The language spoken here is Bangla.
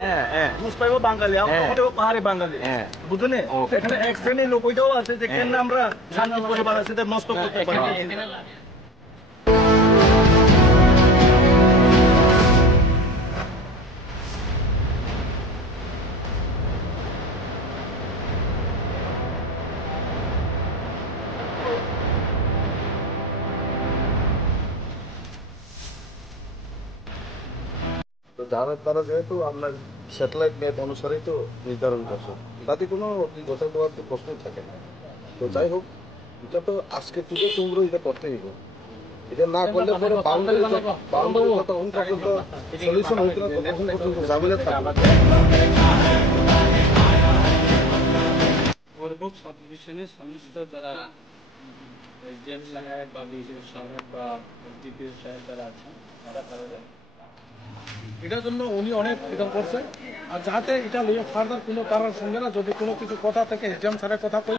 বাঙালি পাহাড়ি বাঙালি বুঝলেন এখানে এক শ্রেণীর লোক ওইটাও আছে যে কেন আমরা শান্তি পরিবার আছে নষ্ট করতে পারি। তারা যেহেতু আপনার স্যাটেলাইট ম্যাপ অনুসারেই তো নির্ধারণ করছে, তাতে কোনো কথা বলার তো প্রশ্ন থাকে না। তো যাই হোক, এটা তো আজকে তুলে তোমরা এটা করতেই হোক, এটা না করলে পরে বাউন্ডারি ততক্ষণ পর্যন্ত সলিউশন হইতে না, ততক্ষণ পর্যন্ত ঝামেলা থাকবে। সমস্ত যারা জেল সাহেব বা বিজেপি সাহেব বা ডিপিও সাহেব যারা আছেন তারা এটার জন্য উনি অনেক এটা করছে, আর যাতে এটা নিয়ে ফার্দার কোনো তার সঙ্গে না যদি কোনো কিছু কথা থেকে এক্সাম স্যারের কথা